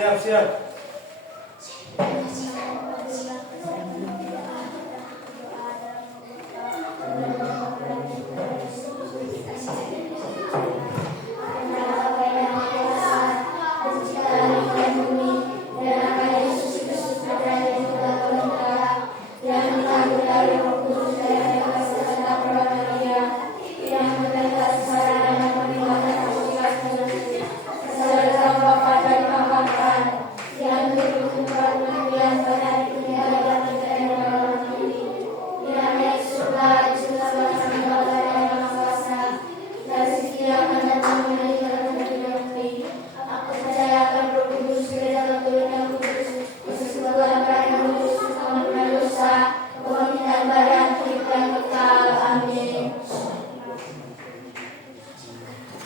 Siap.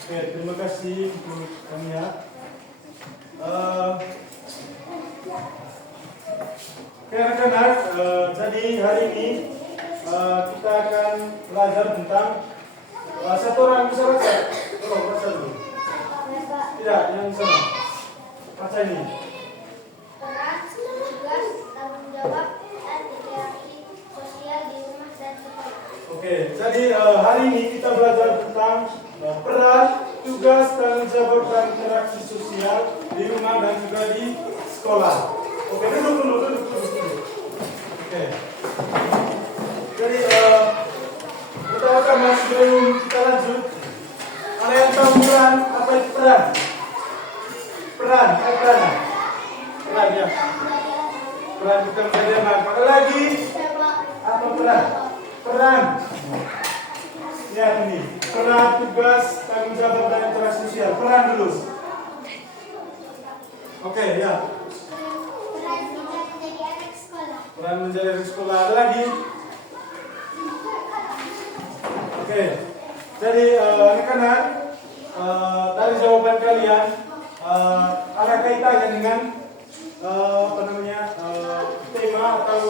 Oke, terima kasih untuk kami ya. Oke anak-anak, jadi hari ini kita akan belajar tentang satu orang bisa baca. Tolong baca dulu. Tidak, yang sana. Baca ini. Peran, tugas, tanggung jawab, dan interaksi sosial di rumah dan sekolah. Oke, jadi hari ini kita belajar tentang peran, tugas, tanggung jawab, dan interaksi sosial di rumah dan juga di sekolah. Oke, duduk dulu. Oke. Jadi pertama sebelum kita lanjut, ada yang tahu peran? Apa itu peran? Peran ya. Peran bukan bagaimana. Apa lagi? Apa peran? Peran. Ya ini. Peran, tugas, tanggung jawab, dan interaksi sosial. Peran dulu. Oke, ya. Peran menjadi anak sekolah. Ada lagi? Oke. Jadi anak-anak, dari jawaban kalian ada kaitannya dengan tema atau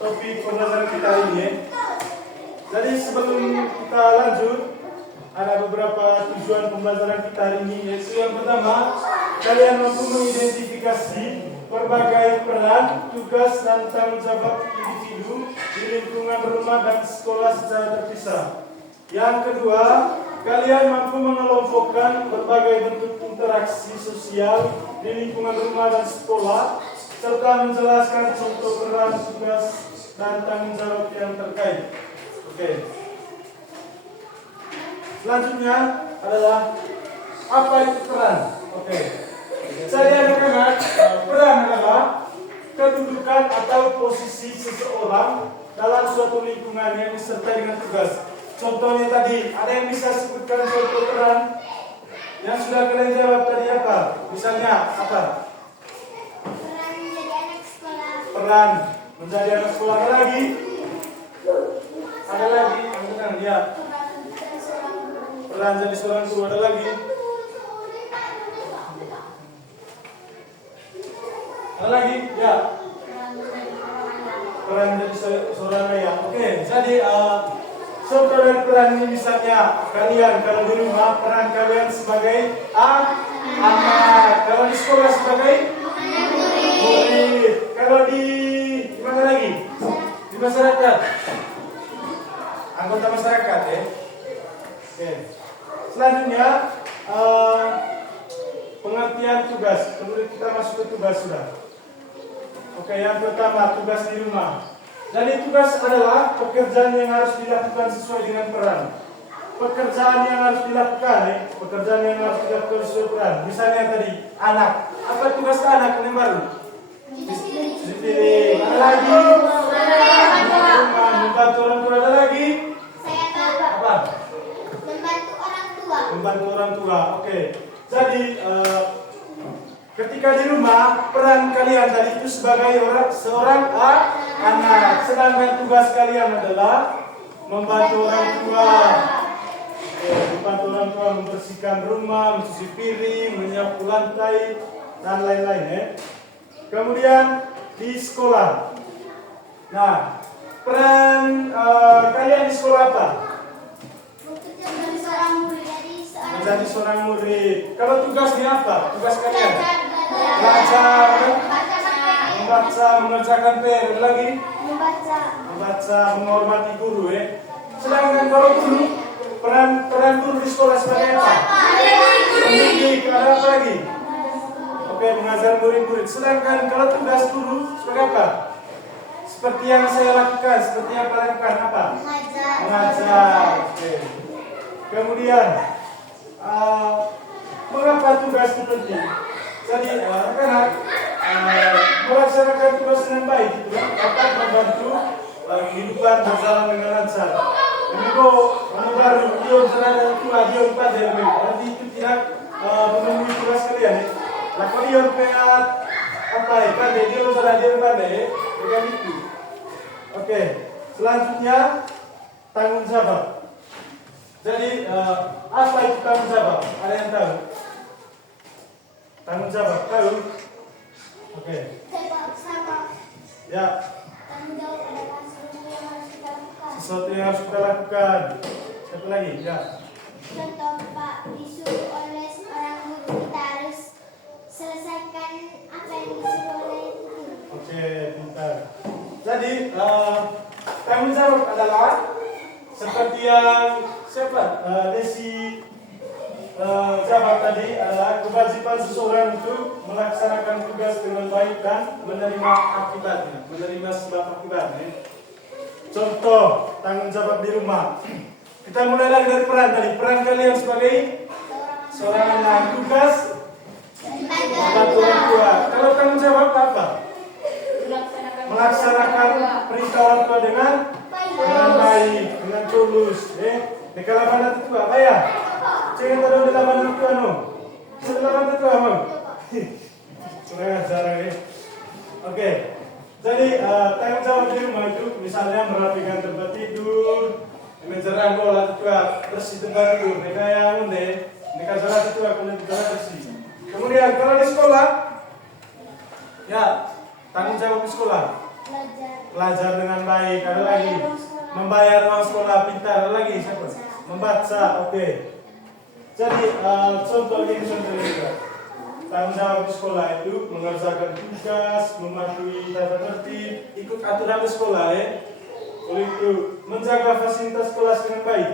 topik pembelajaran kita ini. Jadi sebelum kita lanjut, ada beberapa tujuan pembelajaran kita hari ini. Yaitu yang pertama, kalian mampu mengidentifikasi berbagai peran, tugas, dan tanggung jawab individu di lingkungan rumah dan sekolah secara terpisah. Yang kedua, kalian mampu mengelompokkan berbagai bentuk interaksi sosial di lingkungan rumah dan sekolah, serta menjelaskan contoh peran, tugas, dan tanggung jawab yang terkait. Oke. Selanjutnya adalah apa itu peran? Oke. Jadi anak-anak, peran adalah kedudukan atau posisi seseorang dalam suatu lingkungan yang disertai dengan tugas. Contohnya tadi, ada yang bisa sebutkan contoh peran yang sudah kalian jawab tadi apa? Misalnya apa? Peran menjadi anak sekolah. Peran menjadi anak sekolah. Ada lagi? Ada lagi? Ya. Peran jadi seorang guru. Ada lagi? Ada lagi? Ya. Peran menjadi seorang ayah. Oke, jadi contoh dari peran ini misalnya kalian kalau di rumah peran kalian sebagai anak, kalau di sekolah sebagai murid, kalau di mana lagi? Di masyarakat, anggota masyarakat ya. Oke. Selanjutnya pengertian tugas. Kemudian kita masuk ke tugas sudah. Oke, yang pertama tugas di rumah. Jadi tugas adalah pekerjaan yang harus dilakukan sesuai dengan peran. Pekerjaan yang harus dilakukan, sesuai peran. Misalnya tadi anak. Apa tugas anak yang baru? Dipilih. Ada lagi? Membantu orang tua. Ada lagi? Saya tahu. Apa? Membantu orang tua. Membantu orang tua. Oke. Jadi ketika di rumah peran kalian tadi itu sebagai seorang anak, sedangkan tugas kalian adalah membantu orang tua. Membantu orang tua membersihkan rumah, mencuci piring, menyapu lantai dan lain-lain ya. Kemudian di sekolah. Nah, peran kalian di sekolah apa? Menjadi seorang murid. Menjadi seorang murid. Kalau tugasnya apa? Tugas kalian? belajar, membaca, mengerjakan PR, ada lagi membaca, menghormati guru ya. Sedangkan kalau guru, peran guru di sekolah sebagai apa? Mendidik, ada apa lagi? Oke, mengajar murid-murid. Sedangkan kalau tugas guru sebagai apa? Seperti yang saya lakukan, seperti yang saya lakukan apa? Mengajar. Oke. Kemudian, mengapa tugas itu penting? Jadi, karena melaksanakan tugas dengan baik itu dapat membantu kehidupan berjalan dengan lancar. Ini kok baru dia berada itu dia pada berarti itu tidak memenuhi tugas kalian. Lalu dia peat apa ya? Pandai dia berada dia pandai dengan itu. Oke, selanjutnya tanggung jawab. Jadi apa itu tanggung jawab? Ada yang tahu? Tanggung jawab tahu? Oke. Ya. Tanggung jawab adalah sesuatu yang harus kita lakukan. Sesuatu yang harus kita lakukan. Satu lagi, ya. Contoh Pak disuruh oleh seorang guru, kita harus selesaikan apa yang disuruh oleh guru. Oke, pintar. Jadi tanggung jawab adalah seperti yang Desi jawab tadi adalah kewajiban seseorang untuk melaksanakan tugas dengan baik dan menerima akibatnya, menerima sebab akibatnya. Contoh tanggung jawab di rumah. Kita mulai lagi dari peran tadi. Peran kalian sebagai seorang anak, tugas membantu orang tua. Kalau tanggung jawab apa? Melaksanakan perintah orang tua dengan baik, dengan tulus. Kalau mana itu apa ya? Jangan tahu di laman itu anu. Selamat itu anu. Kurang ajar ya. Oke. Jadi tanggung jawab di rumah itu misalnya merapikan tempat tidur, mencerang bola itu bersih tempat tidur, mereka yang unde, mereka jalan itu kulit bersih. Kemudian kalau di sekolah, ya tanggung jawab di sekolah. Belajar dengan baik, ada lagi membayar uang sekolah pintar, ada lagi siapa? Membaca, oke. Jadi contoh ini juga. Tanggung jawab di sekolah itu mengerjakan tugas, mematuhi tata tertib, ikut aturan di sekolah ya. Oleh itu menjaga fasilitas kelas dengan baik.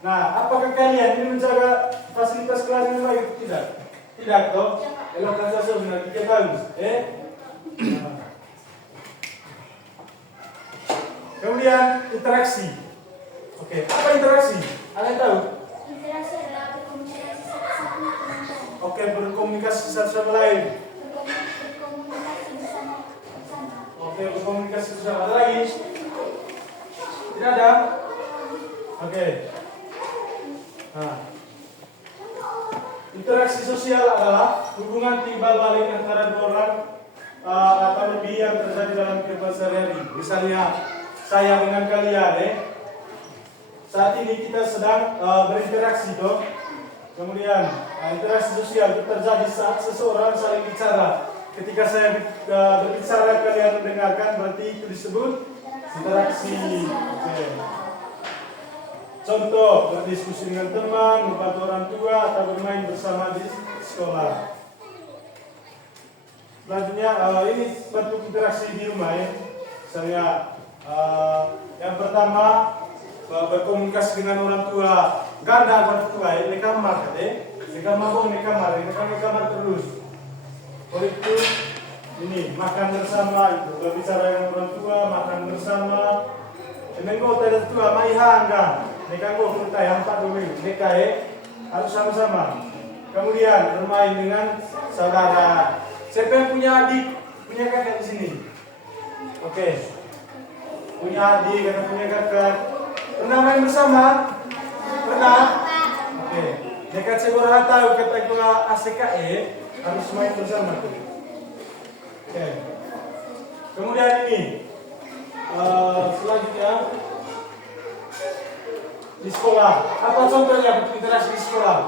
Nah, apakah kalian ini menjaga fasilitas kelas dengan baik? Tidak. Tidak toh? Elok saja sebenarnya kita bagus. Kemudian interaksi. Oke, apa interaksi? Ada yang tahu? Interaksi adalah berkomunikasi satu dengan lain. Oke, berkomunikasi satu sama lain. Berkomunikasi bersama. Oke, berkomunikasi bersama. Ada lagi? Tidak ada? Oke. Nah, interaksi sosial adalah hubungan timbal balik antara dua orang atau lebih yang terjadi dalam kehidupan sehari-hari. Misalnya saya dengan kalian saat ini kita sedang berinteraksi toh. Kemudian interaksi sosial itu terjadi saat seseorang saling bicara. Ketika saya berbicara kalian mendengarkan, berarti itu disebut interaksi. Okay. Contoh berdiskusi dengan teman, membantu orang tua atau bermain bersama di sekolah. Selanjutnya ini bentuk interaksi di rumah ya. Saya yang pertama berkomunikasi dengan orang tua. Ganda orang tua ya, di kamar di kamar terus. Oleh itu ini makan bersama itu berbicara dengan orang tua, makan bersama. Menengok tadi tua mai hangga. Mereka kita yang 4 dulu. Mereka harus sama-sama. Kemudian bermain dengan saudara. Siapa yang punya adik, punya kakak di sini? Oke. Punya adik, punya kakak. Pernah main bersama? Pernah? Oke. Dekat segera tahu kata gua ACKE harus main bersama. Oke. Kemudian ini selanjutnya di sekolah. Apa contohnya interaksi di sekolah?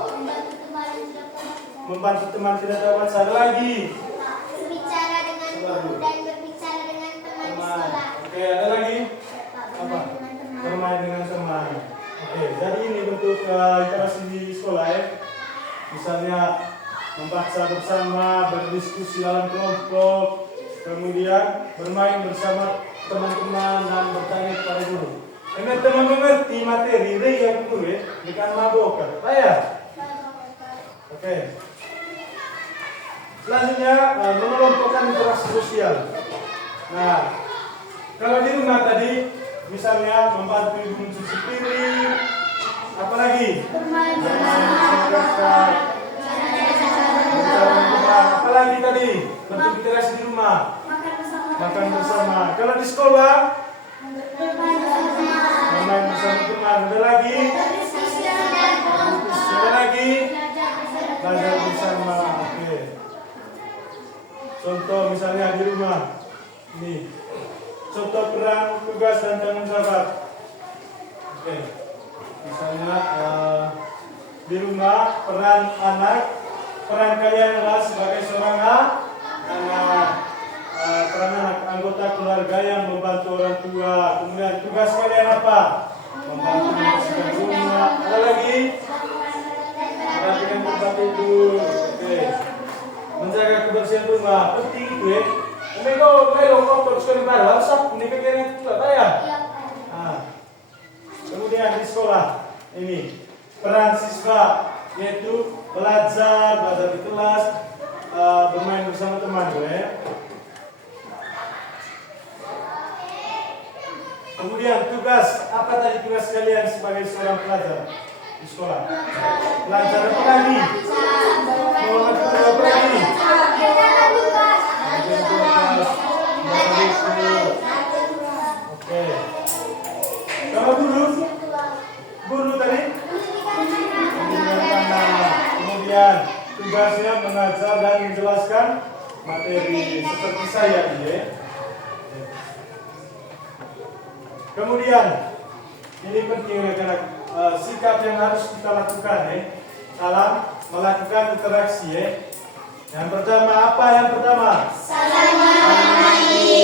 Membantu teman tidak dapat masalah lagi. Berbicara dengan guru dan berbicara dengan teman di sekolah. Oke, ada lagi? Apa? Bermain dengan teman. Oke, jadi ini bentuk interaksi di sekolah ya. Misalnya membaca bersama, berdiskusi dalam kelompok, kemudian bermain bersama teman-teman dan bertanya kepada guru. Ini teman mengerti materi yang guru ya, bukan mabok. Ya? Oke. Selanjutnya mengelompokkan interaksi sosial. Nah, kalau di rumah tadi misalnya membantu ibu mencuci piring, apalagi apalagi tadi bentuk interaksi di rumah, makan bersama. Kalau di sekolah bermain bersama teman. Ada lagi belajar bersama. Oke. Contoh misalnya di rumah ini, contoh peran, tugas dan tanggung jawab. Oke. Misalnya di rumah peran kalian adalah sebagai seorang anak, peran anak anggota keluarga yang membantu orang tua. Kemudian tugas kalian apa? Membantu membersihkan rumah. Ada lagi? Perhatikan tempat tidur. Oke. Menjaga kebersihan rumah penting itu ya. Melo kotor sekali barang, sab ini kegiatan juga ya. Kemudian di sekolah ini peran siswa yaitu belajar di kelas, bermain bersama teman ya. Kemudian tugas, apa tadi tugas kalian sebagai seorang pelajar di sekolah? Belajar apa lagi? Mau apa lagi? Oke. Kalau guru tadi? Kemudian tugasnya mengajar dan menjelaskan materi seperti saya ya. Kemudian ini penting anak-anak, sikap yang harus kita lakukan ya dalam melakukan interaksi ya. Yang pertama apa? Yang pertama saling menghormati.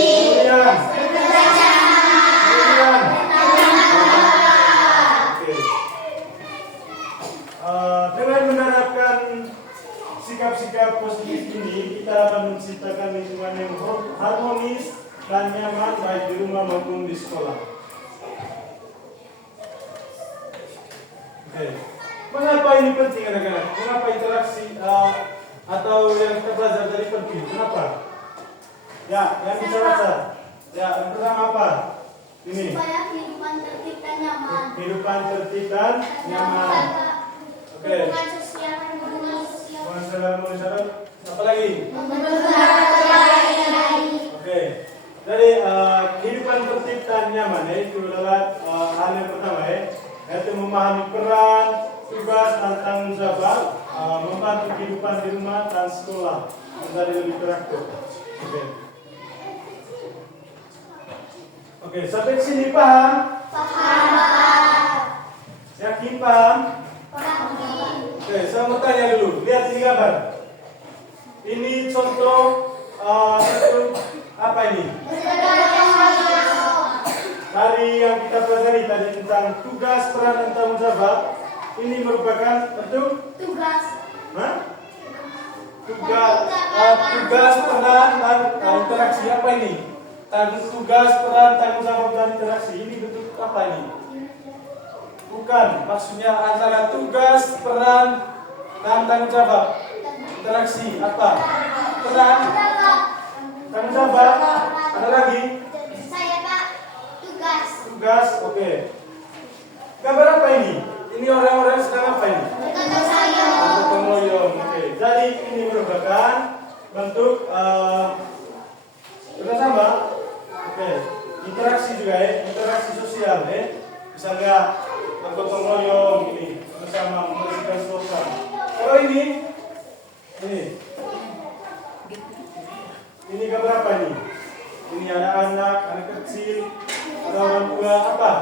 Kemudian dengan menerapkan sikap-sikap positif ini, kita dapat menciptakan lingkungan yang harmonis dan nyaman baik di rumah maupun di sekolah. Oke. Mengapa ini penting anak-anak? Mengapa interaksi atau yang kita belajar dari penting? Kenapa? Ya, yang bicara. Ya, yang pertama apa? Ini. Supaya kehidupan tertib dan nyaman. Kehidupan tertib dan nyaman. Oke. Hubungan sosial dan harmonis. Apa lagi? Oke. Jadi kehidupan tertib dan nyaman itu adalah hal yang pertama ya. Yaitu memahami peran, tugas dan tanggung jawab, membantu kehidupan di rumah dan sekolah menjadi lebih teratur. Oke, sampai sini paham? Paham. Yakin paham? Paham. Oke, saya mau tanya dulu. Lihat ini gambar. Ini contoh apa ini? Dari yang kita pelajari tadi tentang tugas, peran, dan tanggung jawab, ini merupakan bentuk Tugas. Tugas, peran, dan interaksi. Apa ini? Tugas, peran, tanggung jawab, dan interaksi. Ini bentuk apa ini? Bukan, maksudnya antara tugas, peran, dan tanggung jawab. Interaksi apa? Peran, tanggung jawab. Ada lagi? Tugas, oke. Gambar apa ini? Ini orang-orang sedang apa ini? Gotong royong. Oke. Jadi ini merupakan bentuk bersama. Oke. Interaksi juga ya, interaksi sosial ya. Misalnya bergotong royong ini bersama membersihkan suasana. Kalau ini gambar apa ini? Ini anak-anak, anak kecil, ada orang tua apa?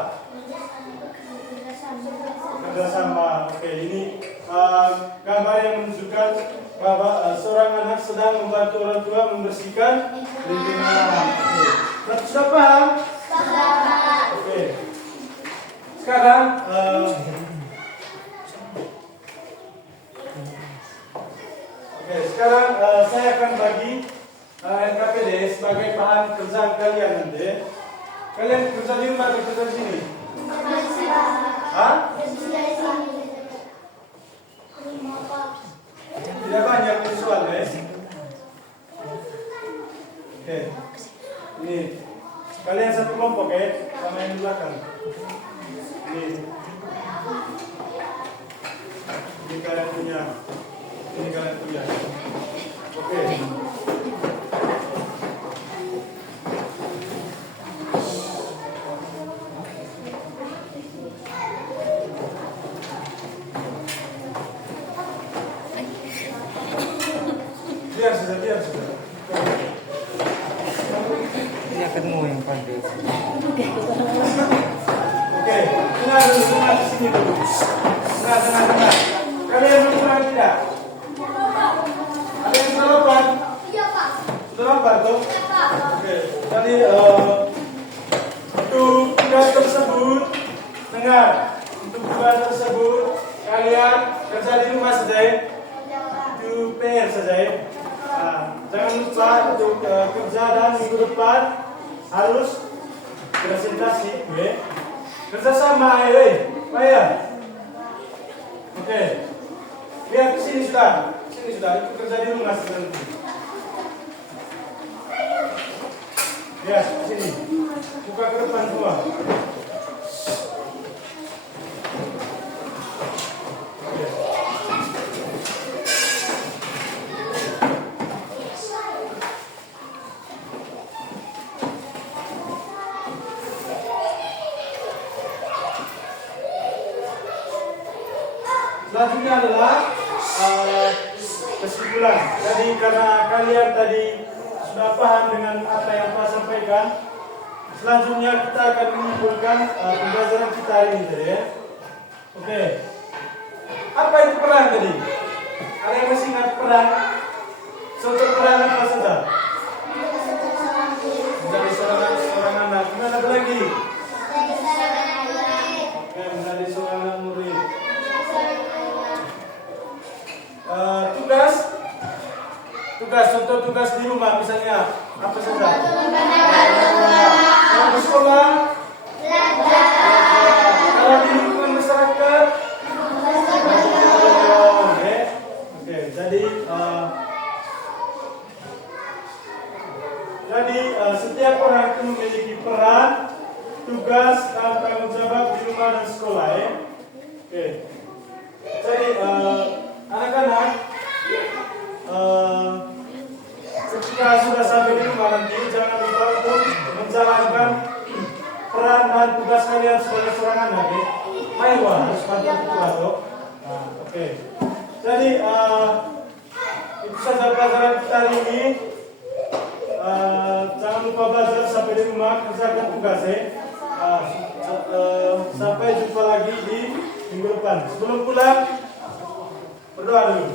Kerjasama. Oke, ini gambar yang menunjukkan bahwa seorang anak sedang membantu orang tua membersihkan lingkungan. Oke, sudah paham? Oke. Sekarang oke, Oke, sekarang saya akan bagi NKPD sebagai bahan kerjaan kalian nanti. Kalian kerja di rumah atau kerja di sini? Hah? Tidak banyak visual, guys. Oke, ini kalian satu kelompok ya, sama yang di belakang. Ini kalian punya, ini kalian punya. Oke. Biar sudah. Dia ketemu yang pandai. Oke, dengar di sini dulu. Dengar. Kalian berapa tidak? Ada yang sudah lapar? Iya, Pak. Sudah lapar tuh? Iya, Pak. Oke, jadi untuk tugas tersebut, dengar. Untuk tugas tersebut, kalian kerja di rumah saja ya. Itu PR saja ya. Nah, jangan lupa untuk kerja dan minggu depan harus presentasi, oke? Kerja sama ya, Maya. Oke, lihat ke sini sudah, itu kerja di rumah saja. Lihat ke sini, buka ke depan semua. Selanjutnya adalah kesimpulan. Jadi karena kalian tadi sudah paham dengan apa yang Pak sampaikan, selanjutnya kita akan menyimpulkan pembelajaran kita hari ini tadi ya. Oke. Apa itu peran tadi? Ada yang masih ingat peran? Suatu peran apa saja? Menjadi seorang anak. Kemudian apa lagi? Menjadi seorang anak murid. Contoh tugas di rumah misalnya apa saja? Kalau di sekolah, kalau di lingkungan masyarakat, oke. Jadi setiap orang itu memiliki peran, tugas dan tanggung jawab di rumah dan sekolah ya. Oke. Jadi anak-anak ketika sudah sampai di rumah nanti jangan lupa untuk menjalankan peran dan tugas kalian sebagai seorang anak ya. Ayo harus bantu itu. Oke. Jadi itu saja pelajaran kita hari ini. Jangan lupa belajar sampai di rumah, kerjakan tugas ya. Sampai jumpa lagi di minggu depan. Sebelum pulang berdoa dulu.